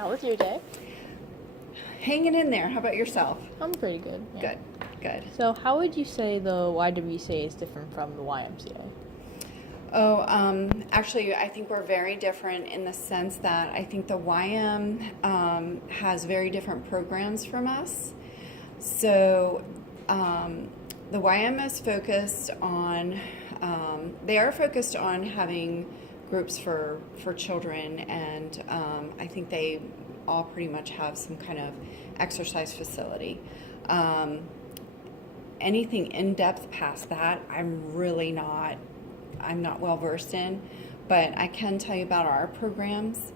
How was your day? Hanging in there. How about yourself? I'm pretty good. Yeah. Good. So, how would you say the YWCA is different from the YMCA? Oh, actually, I think we're very different in the sense that I think the YM has very different programs from us. So, the YM is focused on, they are focused on having groups for children, and I think they all pretty much have some kind of exercise facility. Anything in depth past that, I'm not well versed in, but I can tell you about our programs.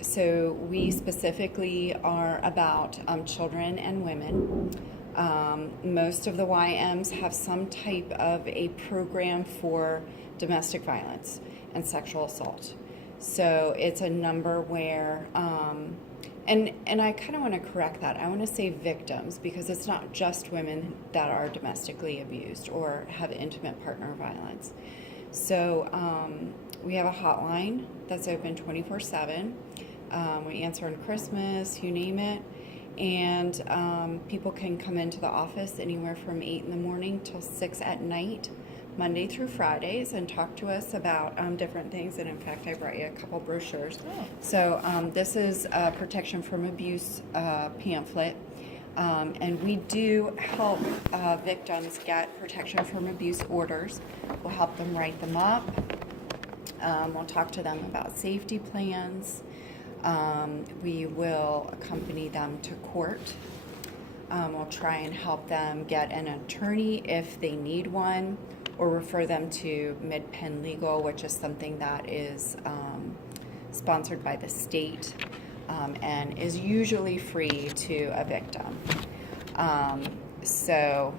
So we specifically are about children and women. Most of the YMs have some type of a program for domestic violence and sexual assault. So it's a number where, and I kind of want to correct that. I want to say victims, because it's not just women that are domestically abused or have intimate partner violence. So we have a hotline that's open 24/7. We answer on Christmas, you name it. And people can come into the office anywhere from 8 in the morning till 6 at night, Monday through Fridays, and talk to us about different things. And in fact, I brought you a couple brochures. Oh. So this is a protection from abuse pamphlet. And we do help victims get protection from abuse orders. We'll help them write them up. We'll talk to them about safety plans. We will accompany them to court. We'll try and help them get an attorney if they need one, or refer them to Mid-Penn Legal, which is something that is sponsored by the state and is usually free to a victim. So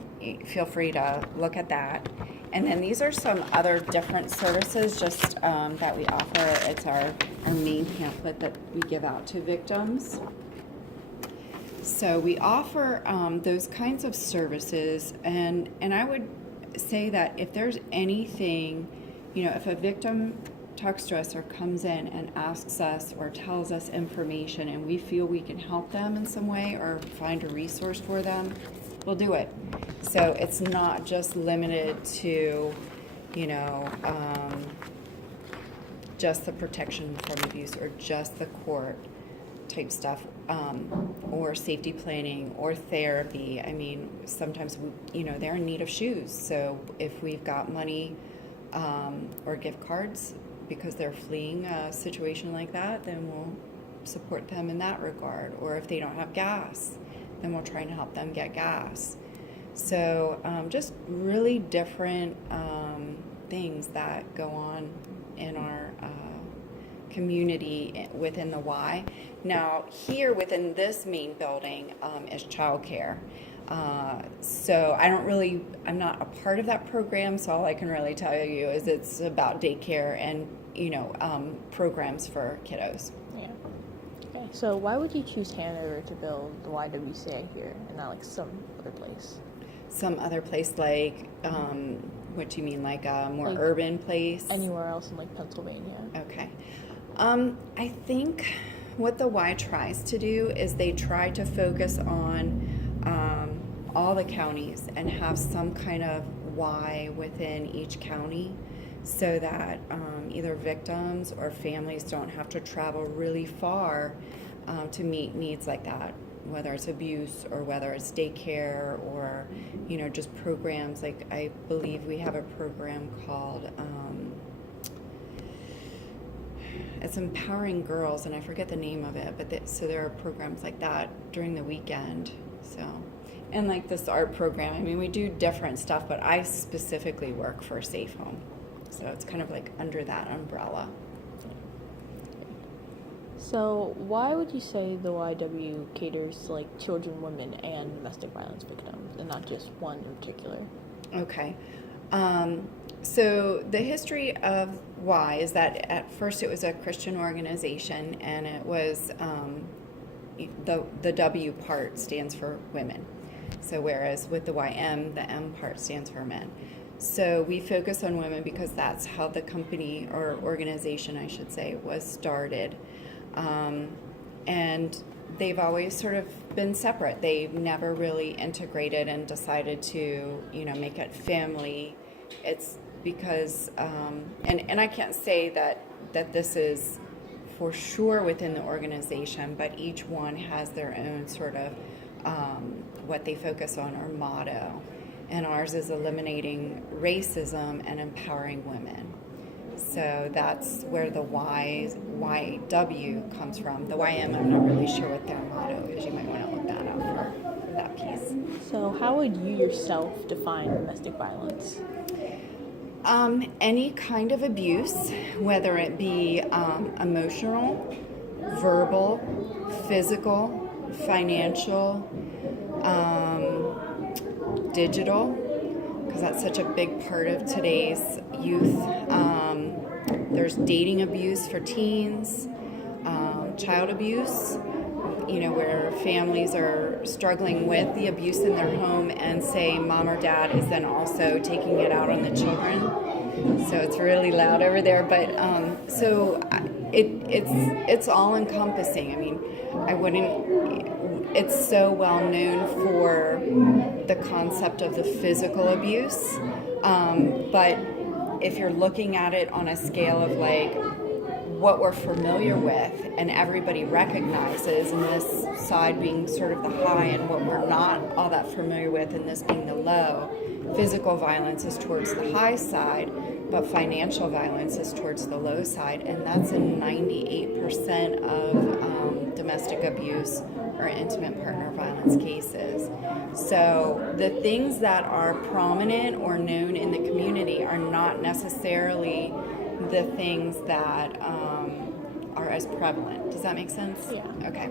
feel free to look at that. And then these are some other different services just that we offer. It's our main pamphlet that we give out to victims. So we offer those kinds of services, and I would say that if there's anything, if a victim talks to us or comes in and asks us or tells us information and we feel we can help them in some way or find a resource for them, we'll do it. So it's not just limited to, just the protection from abuse or just the court type stuff, or safety planning or therapy. I mean, sometimes they're in need of shoes. So if we've got money or gift cards because they're fleeing a situation like that, then we'll support them in that regard. Or if they don't have gas, then we'll try and help them get gas. So just really different things that go on in our community within the Y. Now, here within this main building is childcare. So I'm not a part of that program, so all I can really tell you is it's about daycare and, programs for kiddos. Yeah. Okay. So, why would you choose Hanover to build the YWCA here and not like some other place? Some other place like, what do you mean, like a more urban place? Anywhere else in like Pennsylvania. Okay. I think what the Y tries to do is they try to focus on all the counties and have some kind of Y within each county, so that either victims or families don't have to travel really far to meet needs like that, whether it's abuse or whether it's daycare or just programs. Like, I believe we have a program called it's Empowering Girls, and I forget the name of it, but so there are programs like that during the weekend. So, and like this art program, I mean, we do different stuff, but I specifically work for Safe Home, so it's kind of like under that umbrella. So, why would you say the YW caters to like children, women, and domestic violence victims, and not just one in particular? Okay. So the history of Y is that at first it was a Christian organization, and it was the W part stands for women. So whereas with the YM, the M part stands for men. So we focus on women because that's how the company, or organization I should say, was started. and they've always sort of been separate. They've never really integrated and decided to, make it family. It's because, and I can't say that this is for sure within the organization, but each one has their own sort of what they focus on or motto. And ours is eliminating racism and empowering women. So that's where the YW comes from. The YM, I'm not really sure what their motto is. You might want to look that up for that piece. So how would you yourself define domestic violence? Any kind of abuse, whether it be emotional, verbal, physical, financial, digital, because that's such a big part of today's youth. There's dating abuse for teens, child abuse, where families are struggling with the abuse in their home and say mom or dad is then also taking it out on the children. So it's really loud over there, but it's all encompassing. I mean, it's so well known for the concept of the physical abuse, but if you're looking at it on a scale of like what we're familiar with and everybody recognizes, and this side being sort of the high and what we're not all that familiar with and this being the low, physical violence is towards the high side, but financial violence is towards the low side, and that's in 98% of domestic abuse or intimate partner violence cases. So the things that are prominent or known in the community are not necessarily the things that are as prevalent. Does that make sense? Yeah. Okay.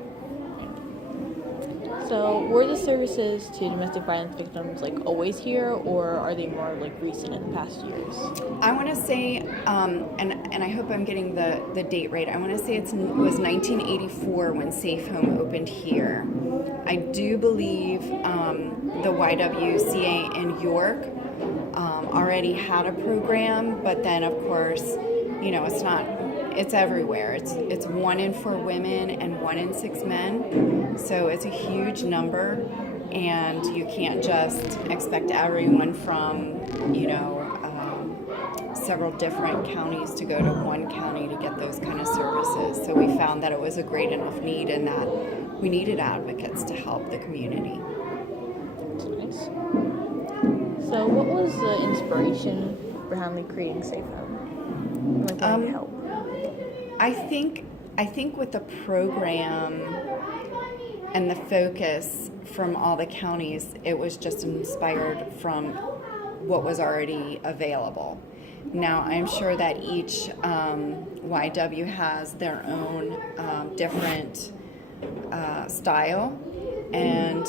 So were the services to domestic violence victims always here, or are they more recent in the past years? I want to say, and I hope I'm getting the date right, I want to say it was 1984 when Safe Home opened here. I do believe the YWCA in York already had a program, but then of course, it's everywhere. It's 1 in 4 women and 1 in 6 men. So it's a huge number, and you can't just expect everyone from, several different counties to go to one county to get those kind of services. So we found that it was a great enough need and that we needed advocates to help the community. That's nice. So what was the inspiration behind creating Safe Home? Wanting to help? I think with the program and the focus from all the counties, it was just inspired from what was already available. Now, I'm sure that each YW has their own different style and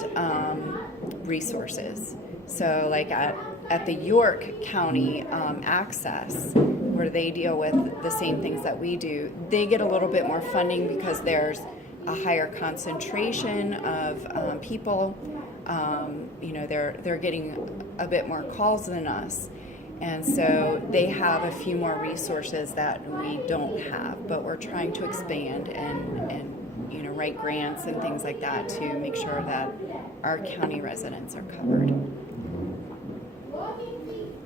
resources. So like at the York County Access, where they deal with the same things that we do, they get a little bit more funding because there's a higher concentration of people. They're getting a bit more calls than us. And so they have a few more resources that we don't have, but we're trying to expand and write grants and things like that to make sure that our county residents are covered.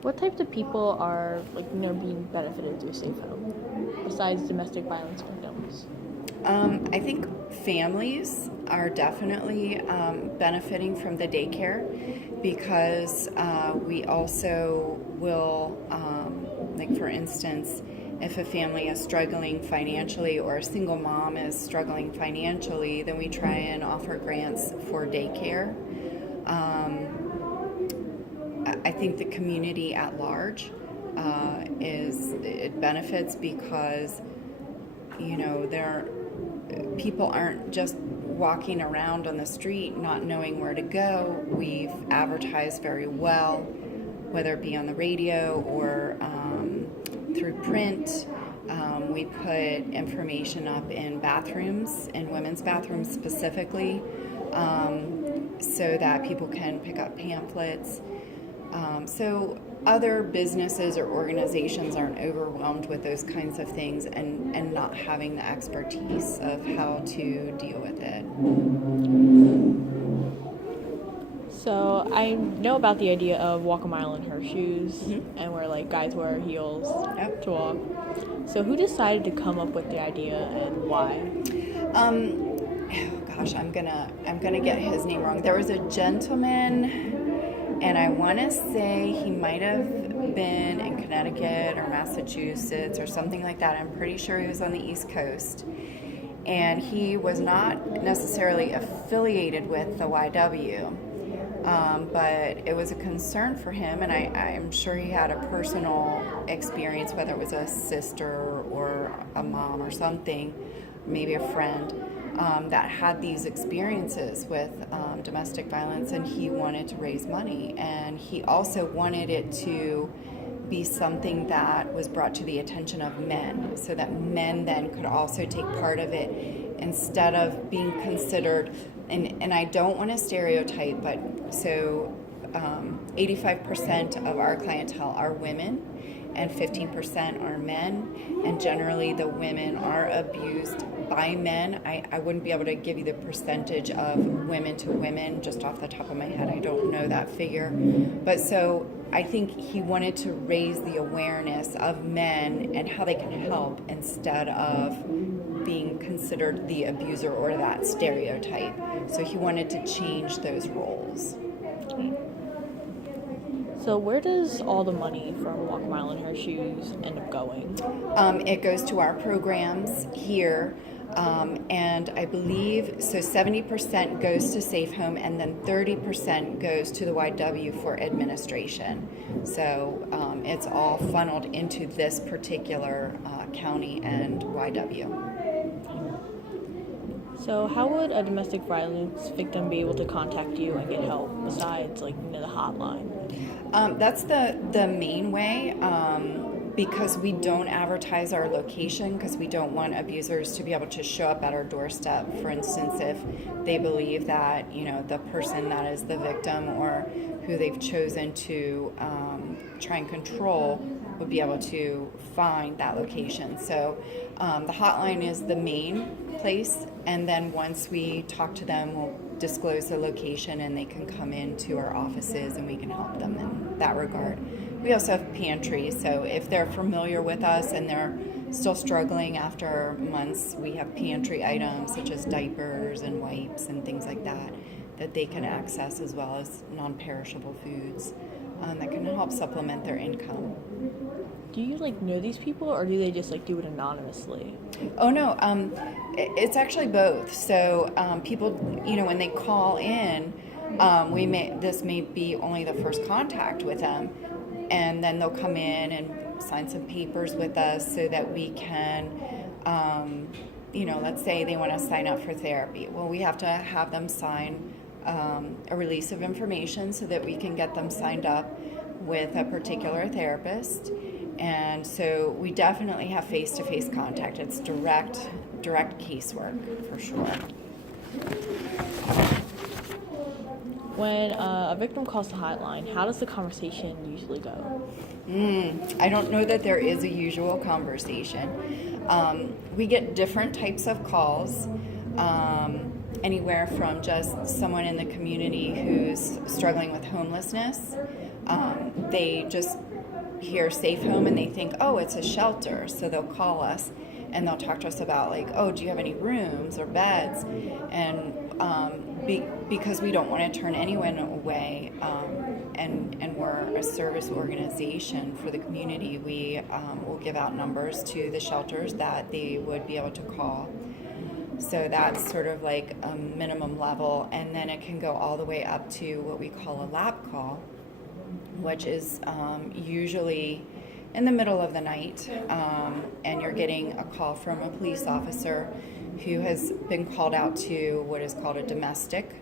What types of people are being benefited through Safe Home besides domestic violence victims? I think families are definitely benefiting from the daycare because we also will, for instance, if a family is struggling financially or a single mom is struggling financially, then we try and offer grants for daycare. I think the community at large it benefits because people aren't just walking around on the street not knowing where to go. We've advertised very well, whether it be on the radio or through print. We put information up in bathrooms, in women's bathrooms specifically, so that people can pick up pamphlets. So other businesses or organizations aren't overwhelmed with those kinds of things and not having the expertise of how to deal with it. So I know about the idea of walk a mile in her shoes, Mm-hmm. and where like guys wear heels Yep. to walk. So who decided to come up with the idea and why? Oh gosh, I'm gonna get his name wrong. There was a gentleman, and I want to say he might have been in Connecticut or Massachusetts or something like that. I'm pretty sure he was on the East Coast, and he was not necessarily affiliated with the YW. But it was a concern for him, and I'm sure he had a personal experience, whether it was a sister or a mom or something, maybe a friend, that had these experiences with domestic violence, and he wanted to raise money. And he also wanted it to be something that was brought to the attention of men, so that men then could also take part of it instead of being considered, and I don't want to stereotype, but so 85% of our clientele are women and 15% are men, and generally the women are abused by men. I wouldn't be able to give you the percentage of women to women just off the top of my head. I don't know that figure. But so I think he wanted to raise the awareness of men and how they can help instead of being considered the abuser or that stereotype. So he wanted to change those roles. So where does all the money from Walk a Mile in Her Shoes end up going? It goes to our programs here, and I believe so 70% goes to Safe Home, and then 30% goes to the YW for administration. So it's all funneled into this particular county and YW. So how would a domestic violence victim be able to contact you and get help besides like the hotline? That's the main way, because we don't advertise our location, because we don't want abusers to be able to show up at our doorstep. For instance, if they believe that the person that is the victim or who they've chosen to try and control would be able to find that location. So the hotline is the main place, and then once we talk to them, we'll disclose the location and they can come into our offices and we can help them in that regard. We also have pantries, so if they're familiar with us and they're still struggling after months, we have pantry items such as diapers and wipes and things like that they can access, as well as non-perishable foods that can help supplement their income. Do you know these people, or do they just do it anonymously? Oh no, it's actually both. So people, when they call in, this may be only the first contact with them, and then they'll come in and sign some papers with us so that we can, let's say they want to sign up for therapy. Well, we have to have them sign a release of information so that we can get them signed up with a particular therapist. And so we definitely have face-to-face contact. It's direct casework for sure. When a victim calls the hotline, how does the conversation usually go? I don't know that there is a usual conversation. We get different types of calls, anywhere from just someone in the community who's struggling with homelessness. They just hear Safe Home and they think, oh, it's a shelter, so they'll call us and they'll talk to us about oh, do you have any rooms or beds? And because we don't want to turn anyone away, and we're a service organization for the community, we will give out numbers to the shelters that they would be able to call. So that's sort of like a minimum level, and then it can go all the way up to what we call a lap call, which is usually in the middle of the night, and you're getting a call from a police officer who has been called out to what is called a domestic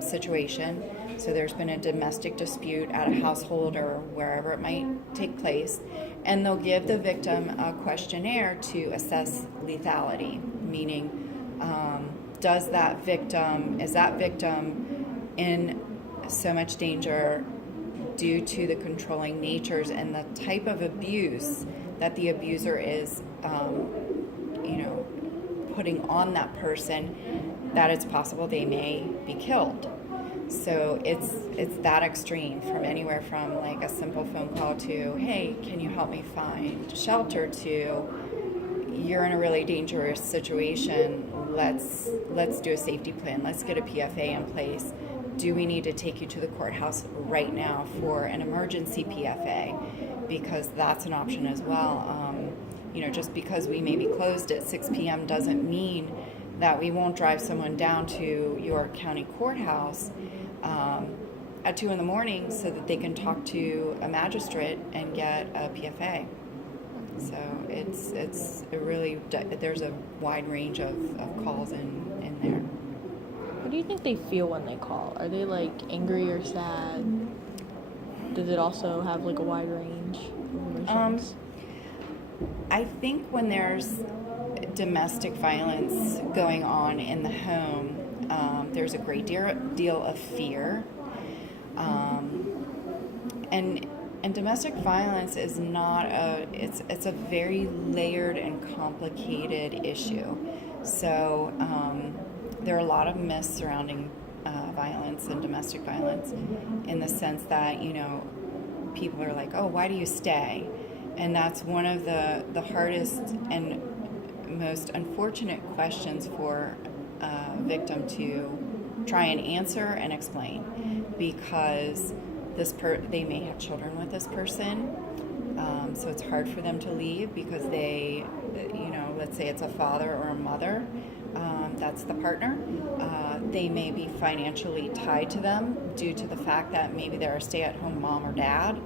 situation. So there's been a domestic dispute at a household or wherever it might take place, and they'll give the victim a questionnaire to assess lethality, meaning is that victim in so much danger due to the controlling natures and the type of abuse that the abuser is, putting on that person, that it's possible they may be killed. So it's that extreme, from anywhere from like a simple phone call to, hey, can you help me find shelter, to you're in a really dangerous situation, let's do a safety plan, let's get a PFA in place. Do we need to take you to the courthouse right now for an emergency PFA? Because that's an option as well. Just because we may be closed at 6 p.m. doesn't mean that we won't drive someone down to York County Courthouse at 2 a.m. so that they can talk to a magistrate and get a PFA. So it's a really, there's a wide range of calls in there. What do you think they feel when they call? Are they like angry or sad? Does it also have like a wide range of emotions? I think when there's domestic violence going on in the home, there's a great deal of fear. And domestic violence is not it's a very layered and complicated issue. So there are a lot of myths surrounding violence and domestic violence, in the sense that, people are like, oh, why do you stay? And that's one of the hardest and most unfortunate questions for a victim to try and answer and explain, because they may have children with this person, so it's hard for them to leave because they, let's say it's a father or a mother, that's the partner. They may be financially tied to them due to the fact that maybe they're a stay-at-home mom or dad,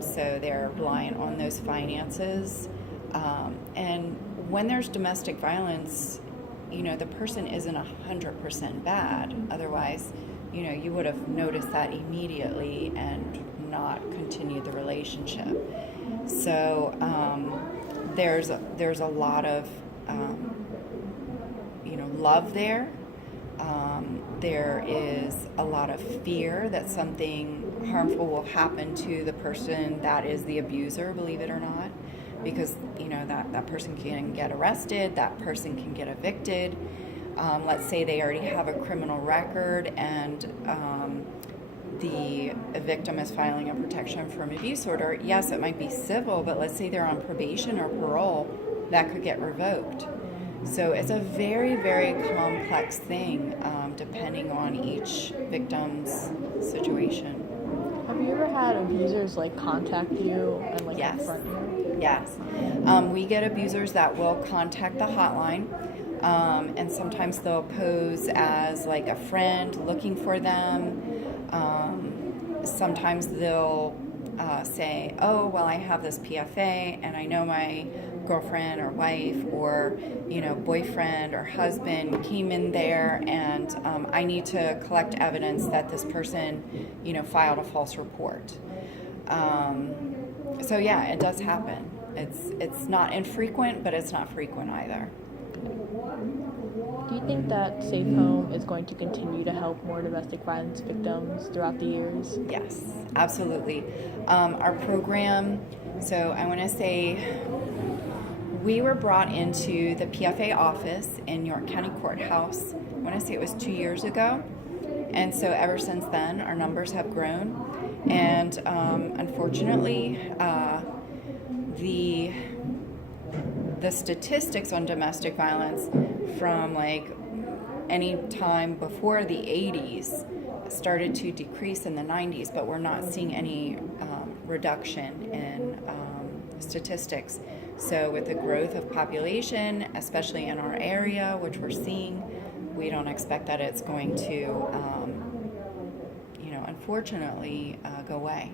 so they're reliant on those finances. And when there's domestic violence, the person isn't 100% bad. Otherwise, you would have noticed that immediately and not continued the relationship. So there's a lot of love there. There is a lot of fear that something harmful will happen to the person that is the abuser, believe it or not, because that person can get arrested, that person can get evicted. Let's say they already have a criminal record and the victim is filing a protection from abuse order. Yes, it might be civil, but let's say they're on probation or parole, that could get revoked. So it's a very, very complex thing, depending on each victim's situation. Have you ever had abusers contact you and Yes. confront you? Yes. We get abusers that will contact the hotline, and sometimes they'll pose as a friend looking for them. Sometimes they'll say, oh, well, I have this PFA and I know my girlfriend or wife or boyfriend or husband came in there, and I need to collect evidence that this person filed a false report. So yeah, it does happen. It's not infrequent, but it's not frequent either. Do you think that Safe Home is going to continue to help more domestic violence victims throughout the years? Yes, absolutely. Our program, so I want to say we were brought into the PFA office in York County Courthouse, I want to say it was 2 years ago. And so ever since then, our numbers have grown. And unfortunately, the statistics on domestic violence from any time before the 80s started to decrease in the 90s, but we're not seeing any reduction in statistics. So with the growth of population, especially in our area, which we're seeing, we don't expect that it's going to, unfortunately, go away.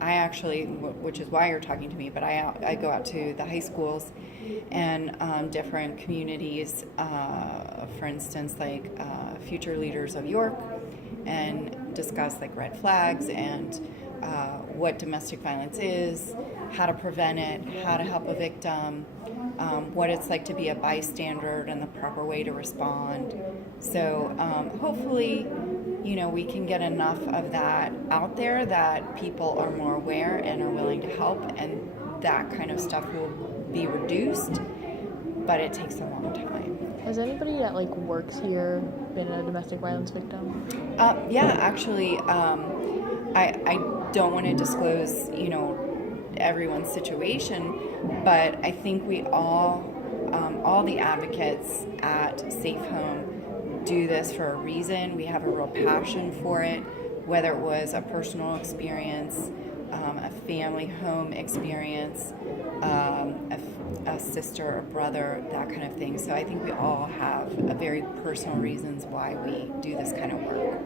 I actually, which is why you're talking to me, but I go out to the high schools and different communities, for instance, Future Leaders of York, and discuss red flags and what domestic violence is, how to prevent it, how to help a victim, what it's like to be a bystander and the proper way to respond. So hopefully we can get enough of that out there that people are more aware and are willing to help, and that kind of stuff will be reduced, but it takes a long time. Has anybody that works here been a domestic violence victim? Yeah, actually, I don't want to disclose, everyone's situation, but I think we all the advocates at Safe Home do this for a reason. We have a real passion for it, whether it was a personal experience, a family home experience, a sister or brother, that kind of thing. So I think we all have a very personal reasons why we do this kind of work.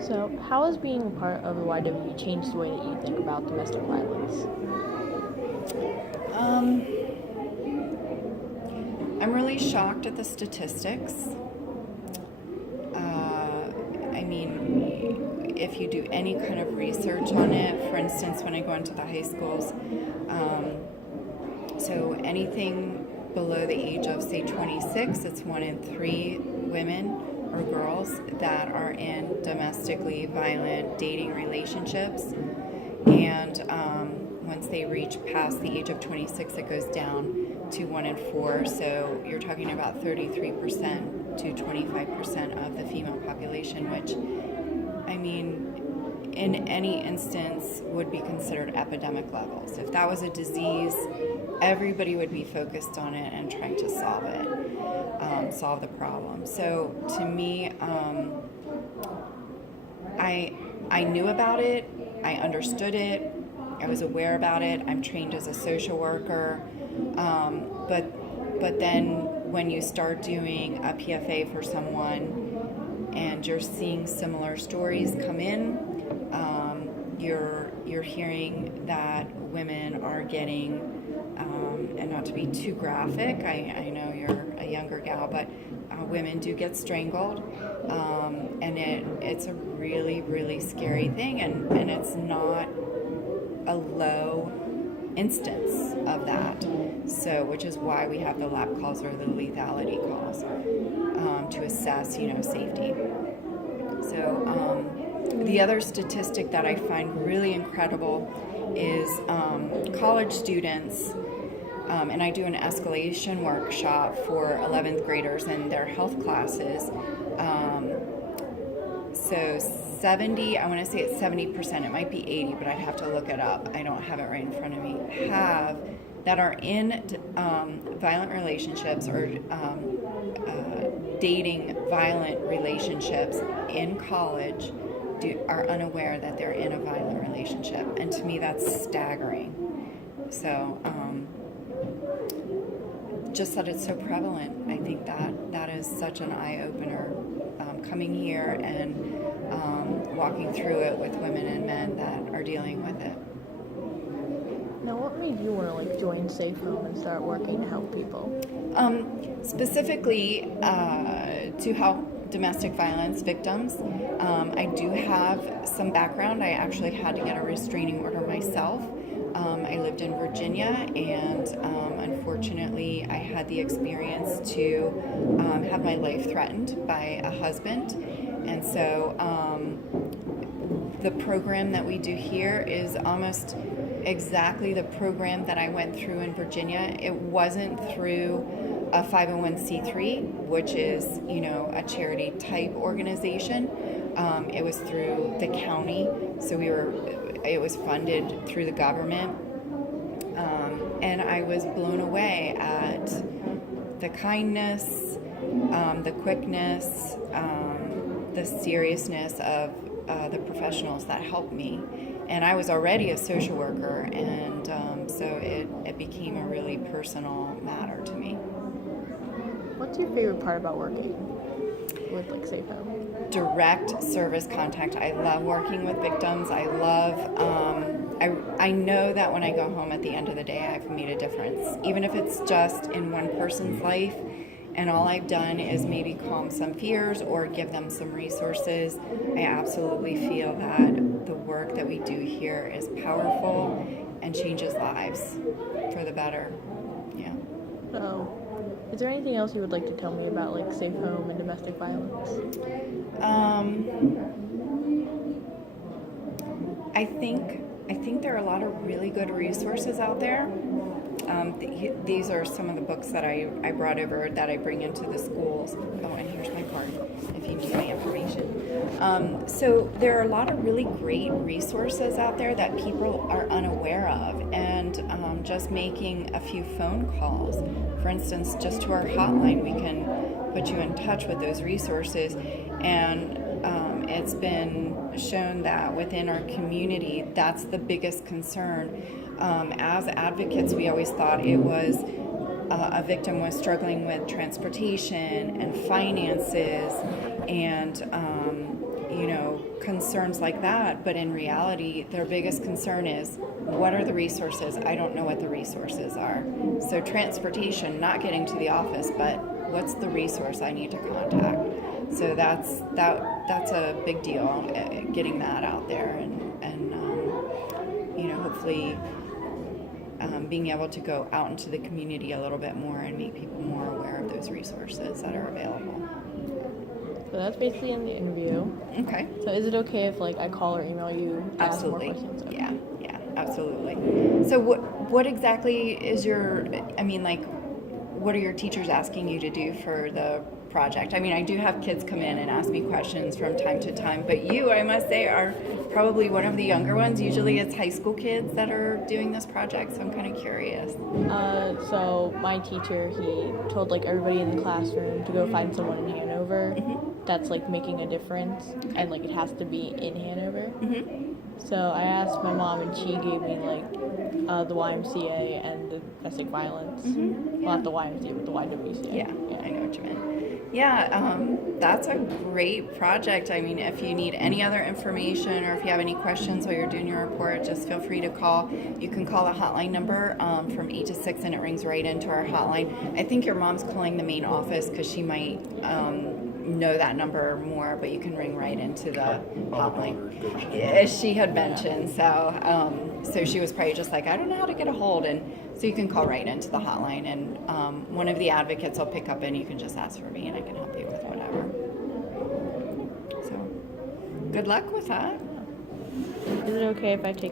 So how has being a part of the YW changed the way that you think about domestic violence? I'm really shocked at the statistics. If you do any kind of research on it, for instance, when I go into the high schools, so anything below the age of, say, 26, it's 1 in 3 women or girls that are in domestically violent dating relationships. And once they reach past the age of 26, it goes down to 1 in 4. So you're talking about 33% to 25% of the female population, which, in any instance would be considered epidemic levels. If that was a disease, everybody would be focused on it and trying to solve it, solve the problem. So to me, I knew about it, I understood it, I was aware about it. I'm trained as a social worker, but then when you start doing a PFA for someone and you're seeing similar stories come in, you're hearing that women are getting, and not to be too graphic, I know you're a younger gal, but women do get strangled, and it's a really, really scary thing, and it's not a low instance of that, so which is why we have the lab calls or the lethality calls to assess, safety. So the other statistic that I find really incredible is college students, and I do an escalation workshop for 11th graders in their health classes. So 70, I want to say it's 70%, it might be 80, but I'd have to look it up. I don't have it right in front of me. That are in violent relationships or dating violent relationships in college are unaware that they're in a violent relationship. And to me, that's staggering. So just that it's so prevalent, I think that is such an eye-opener, coming here and walking through it with women and men that are dealing with it. Now, what made you want to join Safe Home and start working to help people? Specifically to help domestic violence victims. I do have some background. I actually had to get a restraining order myself. I lived in Virginia, and unfortunately I had the experience to have my life threatened by a husband. And so the program that we do here is almost exactly the program that I went through in Virginia. It wasn't through a 501c3, which is, a charity type organization. It was through the county, so it was funded through the government. And I was blown away at the kindness, the quickness, the seriousness of the professionals that helped me. And I was already a social worker, and so it became a really personal matter to me. What's your favorite part about working with Safe Home? Direct service contact. I love working with victims. I love, I know that when I go home at the end of the day, I've made a difference. Even if it's just in one person's life, and all I've done is maybe calm some fears or give them some resources, I absolutely feel that the work that we do here is powerful and changes lives for the better. Yeah. So, Is there anything else you would like to tell me about like safe home and domestic violence? I think there are a lot of really good resources out there. These are some of the books that I brought over that I bring into the schools. Oh, and here's my card if you need my information. So there are a lot of really great resources out there that people are unaware of, and just making a few phone calls, for instance, just to our hotline, we can put you in touch with those resources. And it's been shown that within our community, that's the biggest concern. As advocates, we always thought it was a victim was struggling with transportation and finances and concerns like that. But in reality, their biggest concern is, what are the resources? I don't know what the resources are. So transportation, not getting to the office, but what's the resource I need to contact? So that's a big deal, getting that out there, and hopefully being able to go out into the community a little bit more and make people more aware of those resources that are available. So that's basically in the interview. Okay. So is it okay if like I call or email you to Absolutely. ask more questions? Okay. Yeah, absolutely. So what exactly is what are your teachers asking you to do for the project? I mean, I do have kids come in and ask me questions from time to time, but you, I must say, are probably one of the younger ones. Usually it's high school kids that are doing this project, so I'm kind of curious. So my teacher, he told like everybody in the classroom to go find someone in Hanover that's like making a difference, and like it has to be in Hanover. So I asked my mom, and she gave me like the YMCA and the domestic violence. Well, not the YMCA, but the YWCA. Yeah, I know what you meant. Yeah, that's a great project. I mean, if you need any other information or if you have any questions while you're doing your report, just feel free to call. You can call the hotline number from 8 to 6, and it rings right into our hotline. I think your mom's calling the main office because she might know that number more, but you can ring right into the hotline. As she had mentioned, so she was probably just like, I don't know how to get a hold, and so you can call right into the hotline, and one of the advocates will pick up, and you can just ask for me, and I can help you with whatever. So, good luck with that. Is it okay if I take